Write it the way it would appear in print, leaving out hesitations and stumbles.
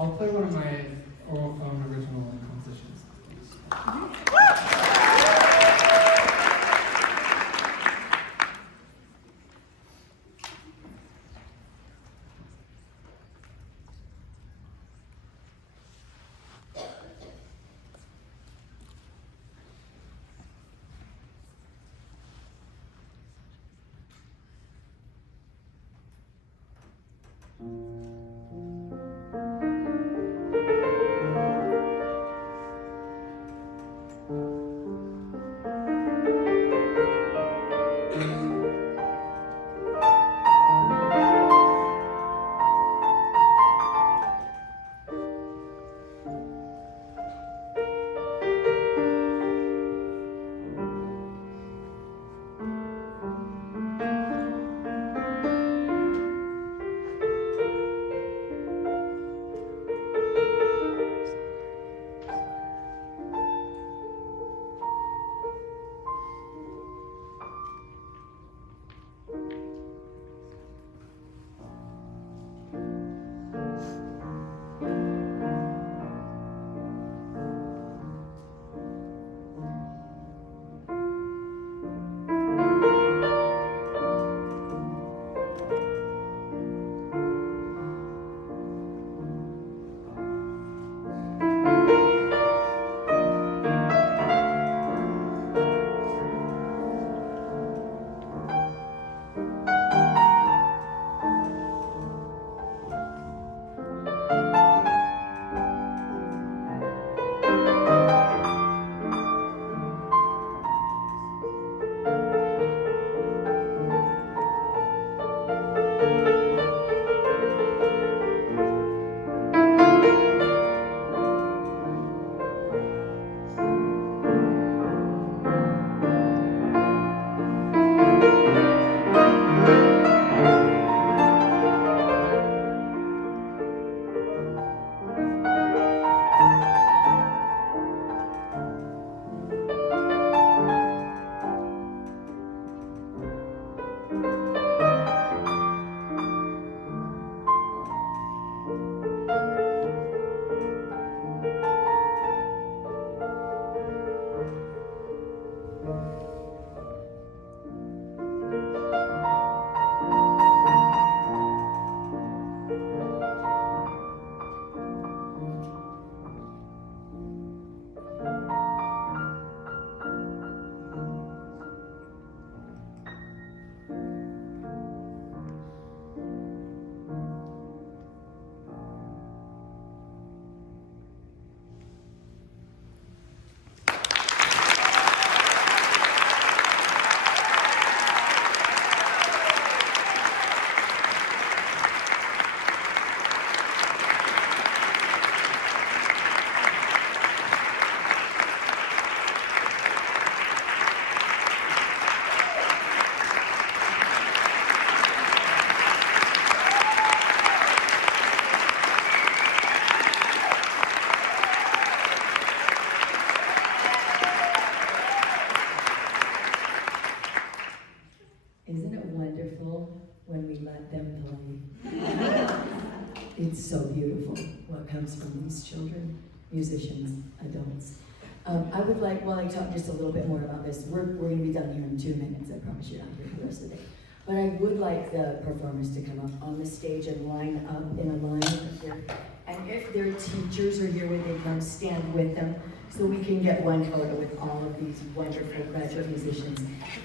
I'll play one of my original compositions. It's so beautiful what comes from these children, musicians, adults. I would like, while I talk just a little bit more about this, we're going to be done here in 2 minutes. I promise you're not here for the rest of the day. But I would like the performers to come up on the stage and line up in a line up here. And if their teachers are here when they come, stand with them so we can get one photo with all of these wonderful graduate musicians. And